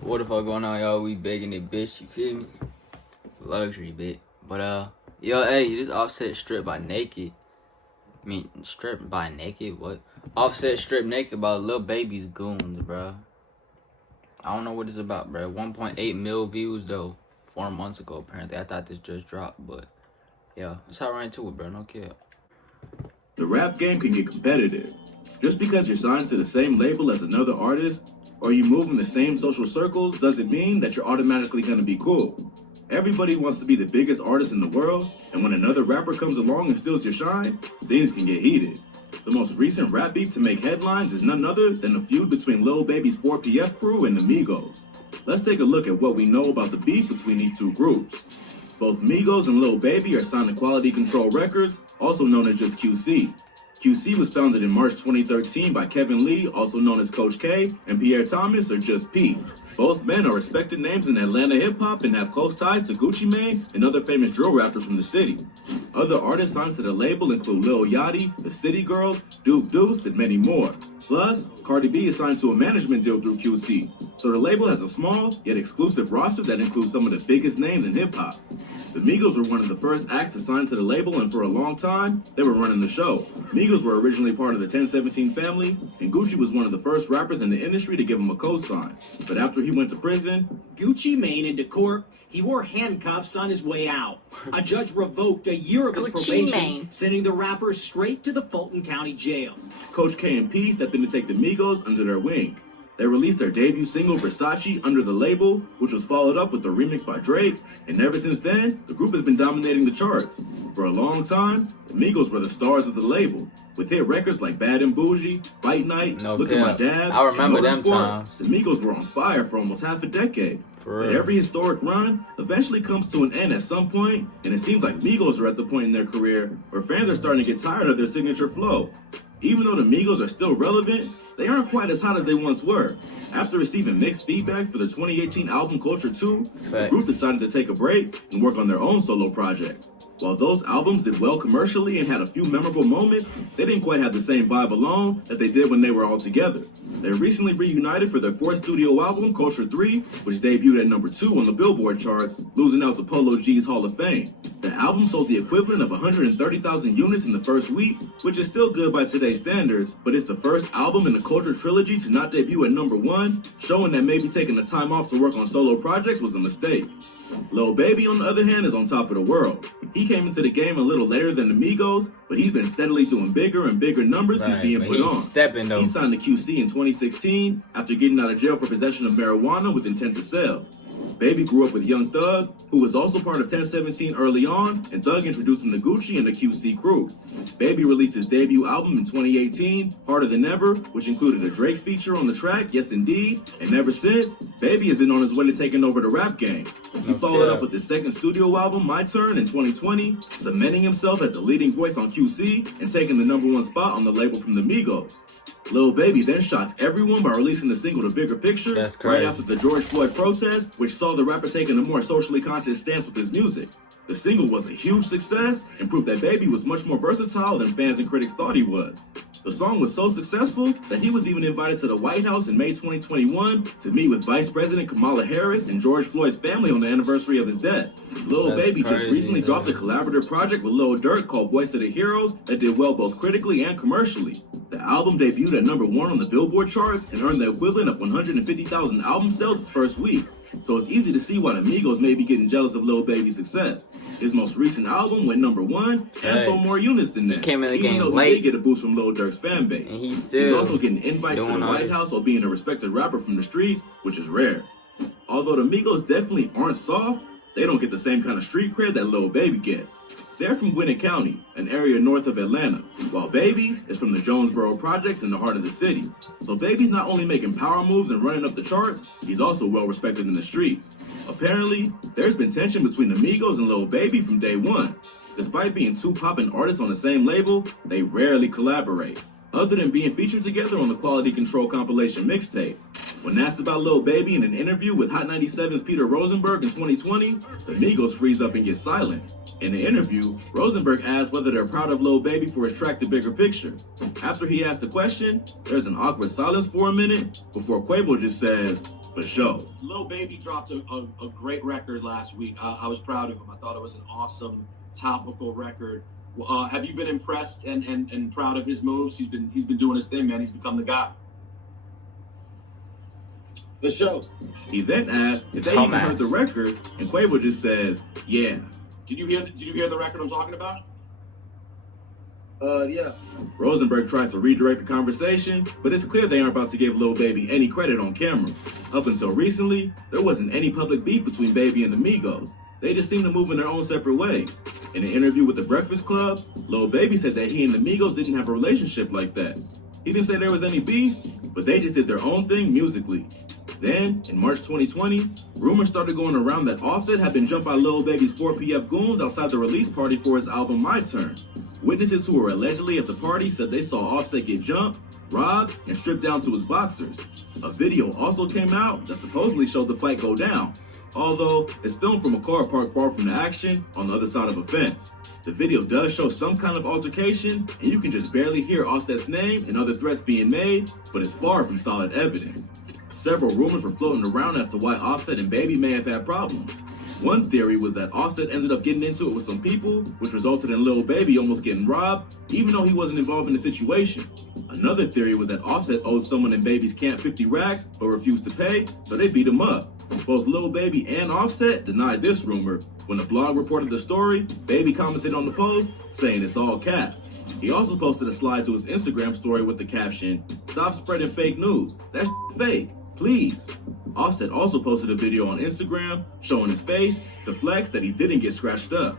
What the fuck going on, y'all? We begging it, bitch. You feel me? Luxury, bitch. But yo, hey, this Offset stripped by Naked. Stripped by Naked. What? Offset stripped naked by Lil Baby's Goons, bro. I don't know what it's about, bro. 1.8 mil views though. 4 months ago, apparently. I thought this just dropped, but yeah, let's hop right into it, bro. No cap. The rap game can get competitive. Just because you're signed to the same label as another artist, or you move in the same social circles, doesn't mean that you're automatically gonna be cool. Everybody wants to be the biggest artist in the world, and when another rapper comes along and steals your shine, things can get heated. The most recent rap beef to make headlines is none other than the feud between Lil Baby's 4PF crew and the Migos. Let's take a look at what we know about the beef between these two groups. Both Migos and Lil Baby are signed to Quality Control Records, also known as just QC. QC was founded in March 2013 by Kevin Lee, also known as Coach K, and Pierre Thomas, or just P. Both men are respected names in Atlanta hip-hop and have close ties to Gucci Mane and other famous drill rappers from the city. Other artists signed to the label include Lil Yachty, the City Girls, Duke Deuce, and many more. Plus, Cardi B is signed to a management deal through QC, so the label has a small yet exclusive roster that includes some of the biggest names in hip-hop. The Migos were one of the first acts to sign to the label, and for a long time, they were running the show. Migos were originally part of the 1017 family, and Gucci was one of the first rappers in the industry to give him a co-sign. But after he went to prison, Gucci Mane into court, he wore handcuffs on his way out. A judge revoked a year of his probation, sending the rapper straight to the Fulton County Jail. Coach K and P stepped in to take the Migos under their wing. They released their debut single, Versace, under the label, which was followed up with a remix by Drake, and ever since then, the group has been dominating the charts. For a long time, the Migos were the stars of the label, with hit records like Bad and Bougie, Fight Night, Look at My Dad, I remember them Motorsport. times. The Migos were on fire for almost half a decade. For But real. every historic run eventually comes to an end at some point, and it seems like Migos are at the point in their career where fans are starting to get tired of their signature flow. Even though the Migos are still relevant, they aren't quite as hot as they once were. After receiving mixed feedback for their 2018 album Culture 2, the group decided to take a break and work on their own solo projects. While those albums did well commercially and had a few memorable moments, they didn't quite have the same vibe alone that they did when they were all together. They recently reunited for their fourth studio album, Culture 3, which debuted at number 2 on the Billboard charts, losing out to Polo G's Hall of Fame. The album sold the equivalent of 130,000 units in the first week, which is still good by today's standards, but it's the first album in the Culture trilogy to not debut at number 1, showing that maybe taking the time off to work on solo projects was a mistake. Lil Baby, on the other hand, is on top of the world. He came into the game a little later than the Migos, but he's been steadily doing bigger and bigger numbers since being put on. He signed to QC in 2016 after getting out of jail for possession of marijuana with intent to sell. Baby grew up with Young Thug, who was also part of 1017 early on, and Thug introduced him to Gucci and the QC crew. Baby released his debut album in 2018, Harder Than Ever, which included a Drake feature on the track, Yes Indeed, and ever since, Baby has been on his way to taking over the rap game. He followed up with his second studio album, My Turn, in 2020, cementing himself as the leading voice on QC and taking the #1 spot on the label from the Migos. Lil Baby then shocked everyone by releasing the single The Bigger Picture right after the George Floyd protest, which saw the rapper taking a more socially conscious stance with his music. The single was a huge success and proved that Baby was much more versatile than fans and critics thought he was. The song was so successful that he was even invited to the White House in May 2021 to meet with Vice President Kamala Harris and George Floyd's family on the anniversary of his death. Lil Baby just recently dropped a collaborative project with Lil Durk called Voice of the Heroes that did well both critically and commercially. The album debuted at number 1 on the Billboard charts and earned the equivalent of 150,000 album sales its first week. So it's easy to see why the Migos may be getting jealous of Lil Baby's success. His most recent album went number 1 and sold more units than that. He came in the even game though late. he did get a boost from Lil Durk's fan base. And He's also getting invites to the White House while being a respected rapper from the streets, which is rare. Although the Migos definitely aren't soft, they don't get the same kind of street cred that Lil Baby gets. They're from Gwinnett County, an area north of Atlanta, while Baby is from the Jonesboro projects in the heart of the city. So Baby's not only making power moves and running up the charts, he's also well respected in the streets. Apparently, there's been tension between the Migos and Lil Baby from day one. Despite being two poppin' artists on the same label, they rarely collaborate. other than being featured together on the Quality Control compilation mixtape. When asked about Lil Baby in an interview with Hot 97's Peter Rosenberg in 2020, the Migos freeze up and get silent. In the interview, Rosenberg asked whether they're proud of Lil Baby for his track The Bigger Picture. After he asked the question, there's an awkward silence for a minute before Quavo just says, "For sure." Lil Baby dropped a great record last week. I was proud of him. I thought it was an awesome, topical record. Have you been impressed and proud of his moves? He's been doing his thing, man. He's become the guy. For sure. He then asked if they even heard the record, and Quavo just says, "Yeah." Did you hear the record I'm talking about? Yeah. Rosenberg tries to redirect the conversation, but it's clear they aren't about to give Lil Baby any credit on camera. Up until recently, there wasn't any public beef between Baby and the Migos. They just seem to move in their own separate ways. In an interview with The Breakfast Club, Lil Baby said that he and the Migos didn't have a relationship like that. He didn't say there was any beef, but they just did their own thing musically. Then, in March 2020, rumors started going around that Offset had been jumped by Lil Baby's 4PF Goons outside the release party for his album My Turn. Witnesses who were allegedly at the party said they saw Offset get jumped, robbed, and stripped down to his boxers. A video also came out that supposedly showed the fight go down, although it's filmed from a car parked far from the action on the other side of a fence. The video does show some kind of altercation, and you can just barely hear Offset's name and other threats being made, but it's far from solid evidence. Several rumors were floating around as to why Offset and Baby may have had problems. One theory was that Offset ended up getting into it with some people, which resulted in Lil Baby almost getting robbed, even though he wasn't involved in the situation. Another theory was that Offset owed someone in Baby's camp 50 racks, but refused to pay, so they beat him up. Both Lil Baby and Offset denied this rumor. When the blog reported the story, Baby commented on the post, saying it's all cap. He also posted a slide to his Instagram story with the caption, "Stop spreading fake news. That's fake. Please." Offset also posted a video on Instagram showing his face to flex that he didn't get scratched up.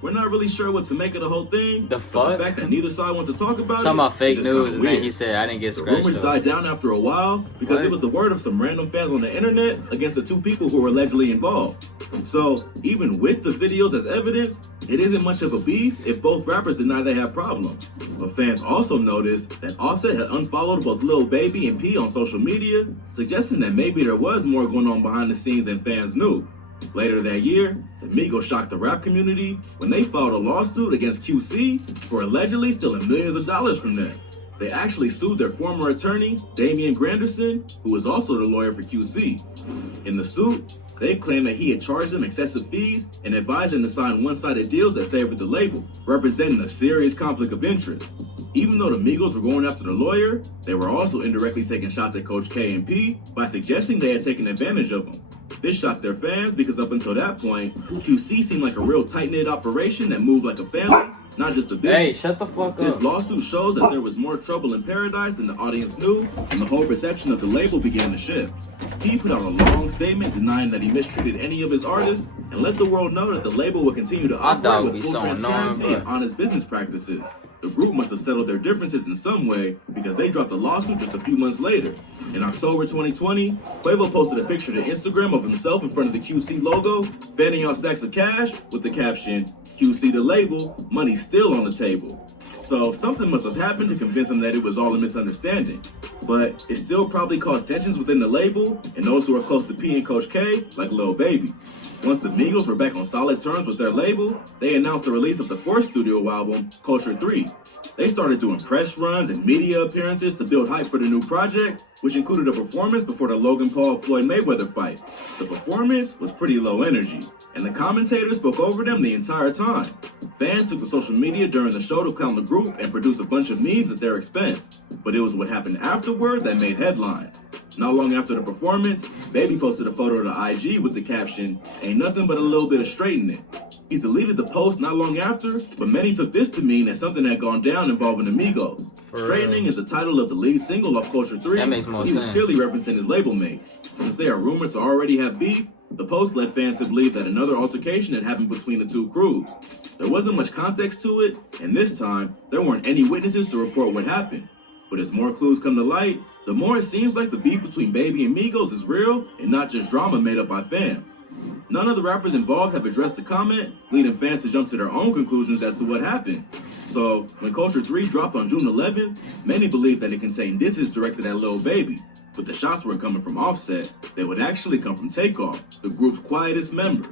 We're not really sure what to make of the whole thing. The fuck? The fact that neither side wants to talk about Talking about fake news, and weird. then he said I didn't get The scratched rumors up. died down after a while because it was the word of some random fans on the internet against the two people who were allegedly involved. So even with the videos as evidence, it isn't much of a beef if both rappers deny they have problems. But fans also noticed that Offset had unfollowed both Lil Baby and P on social media, suggesting that maybe there was more going on behind the scenes than fans knew. Later that year, the Migos shocked the rap community when they filed a lawsuit against QC for allegedly stealing millions of dollars from them. They actually sued their former attorney, Damian Granderson, who was also the lawyer for QC. In the suit, they claimed that he had charged them excessive fees and advised them to sign one-sided deals that favored the label, representing a serious conflict of interest. Even though the Migos were going after the lawyer, they were also indirectly taking shots at Coach K and P by suggesting they had taken advantage of him. This shocked their fans because up until that point, QC seemed like a real tight-knit operation that moved like a family, not just a business. Hey, shut the fuck up. This lawsuit shows that there was more trouble in paradise than the audience knew, and the whole perception of the label began to shift. He put out a long statement denying that he mistreated any of his artists and let the world know that the label would continue to operate with full transparency and honest business practices. The group must have settled their differences in some way because they dropped a lawsuit just a few months later. In October 2020, Quavo posted a picture to Instagram of himself in front of the QC logo, fanning out stacks of cash with the caption, "QC the label, money still on the table." So something must have happened to convince him that it was all a misunderstanding. But it still probably caused tensions within the label and those who are close to P and Coach K, like Lil Baby. Once the Migos were back on solid terms with their label, they announced the release of the fourth studio album, Culture 3. They started doing press runs and media appearances to build hype for the new project, which included a performance before the Logan Paul-Floyd Mayweather fight. The performance was pretty low energy, and the commentators spoke over them the entire time. Fans took to social media during the show to clown the group and produce a bunch of memes at their expense. But it was what happened afterward that made headlines. Not long after the performance, Baby posted a photo to IG with the caption, "Ain't nothing but a little bit of straightening." He deleted the post not long after, but many took this to mean that something had gone down involving the Migos. Straightening is the title of the lead single of Culture 3, that makes more so he was sense. clearly referencing his label mates. Since they are rumored to already have beef, the post led fans to believe that another altercation had happened between the two crews. There wasn't much context to it, and this time, there weren't any witnesses to report what happened. But as more clues come to light, the more it seems like the beef between Baby and Migos is real and not just drama made up by fans. None of the rappers involved have addressed the comment, leading fans to jump to their own conclusions as to what happened. So, when Culture 3 dropped on June 11th, many believed that it contained disses directed at Lil Baby. But the shots weren't coming from Offset, they would actually come from Takeoff, the group's quietest member.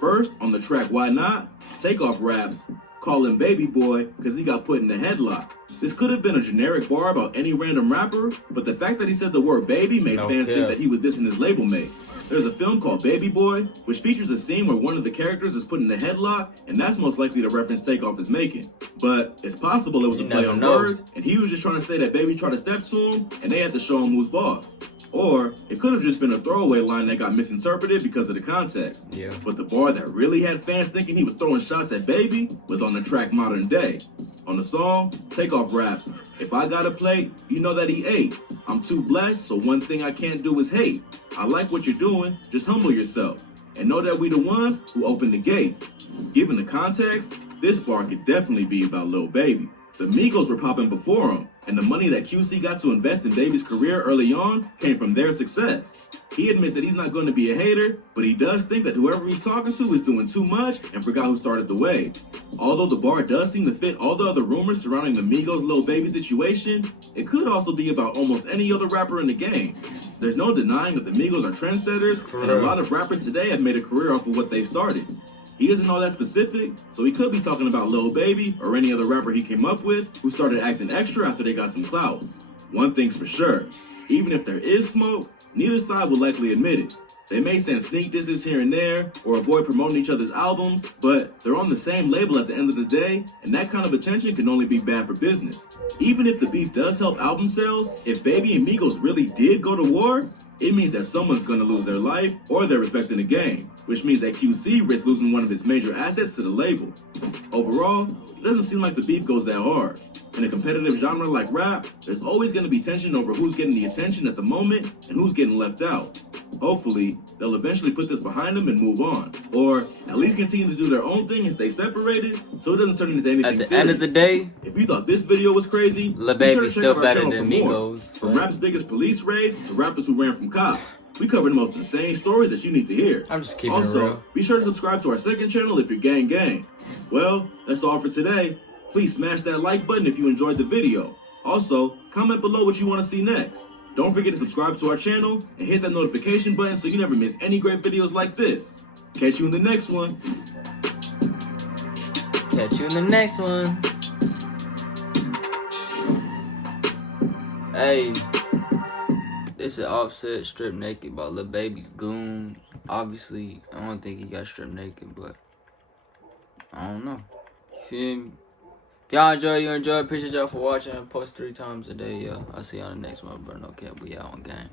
First, on the track Why Not, Takeoff raps, "Call him baby boy, cause he got put in a headlock." This could have been a generic bar about any random rapper, but the fact that he said the word baby made fans think that he was dissing his label mate. There's a film called Baby Boy, which features a scene where one of the characters is put in a headlock, and that's most likely the reference Takeoff is making. But it's possible it was a play on words, and he was just trying to say that Baby tried to step to him, and they had to show him who's boss. Or it could have just been a throwaway line that got misinterpreted because of the context. Yeah. But the bar that really had fans thinking he was throwing shots at Baby was on the track Modern Day. On the song, Takeoff raps, "If I got a plate, you know that he ate. I'm too blessed, so one thing I can't do is hate. I like what you're doing, just humble yourself. And know that we the ones who opened the gate." Given the context, this bar could definitely be about Lil Baby. The Migos were popping before him, and the money that QC got to invest in Baby's career early on came from their success. He admits that he's not going to be a hater, but he does think that whoever he's talking to is doing too much and forgot who started the wave. Although the bar does seem to fit all the other rumors surrounding the Migos Lil Baby situation, it could also be about almost any other rapper in the game. There's no denying that the Migos are trendsetters, and a lot of rappers today have made a career off of what they started. He isn't all that specific, so he could be talking about Lil Baby or any other rapper he came up with who started acting extra after they got some clout. One thing's for sure, even if there is smoke, neither side will likely admit it. They may send sneak disses here and there or avoid promoting each other's albums, but they're on the same label at the end of the day, and that kind of attention can only be bad for business. Even if the beef does help album sales, if Baby and Migos really did go to war, it means that someone's going to lose their life or their respect in the game, which means that QC risks losing one of its major assets to the label. Overall, it doesn't seem like the beef goes that hard. In a competitive genre like rap, there's always going to be tension over who's getting the attention at the moment and who's getting left out. Hopefully, they'll eventually put this behind them and move on, or at least continue to do their own thing and stay separated so it doesn't turn into anything serious. At the end of the day, if you thought this video was crazy, Lil be sure Baby's to check still out our better channel than for more. Migos. From rap's biggest police raids to rappers who ran from cops, we covered the most insane stories that you need to hear. I'm just keeping it Also, real. be sure to subscribe to our second channel if you're gang. Well, that's all for today. Please smash that like button if you enjoyed the video. Also, comment below what you want to see next. Don't forget to subscribe to our channel and hit that notification button so you never miss any great videos like this. Catch you in the next one. Catch you in the next one. Hey, this is Offset Strip Naked by Lil Baby's Goons. Obviously, I don't think he got stripped naked, but I don't know. You feel me? If y'all enjoy, appreciate y'all for watching. I post 3 times a day, I'll see y'all in the next one, bro. No cap, we out on game.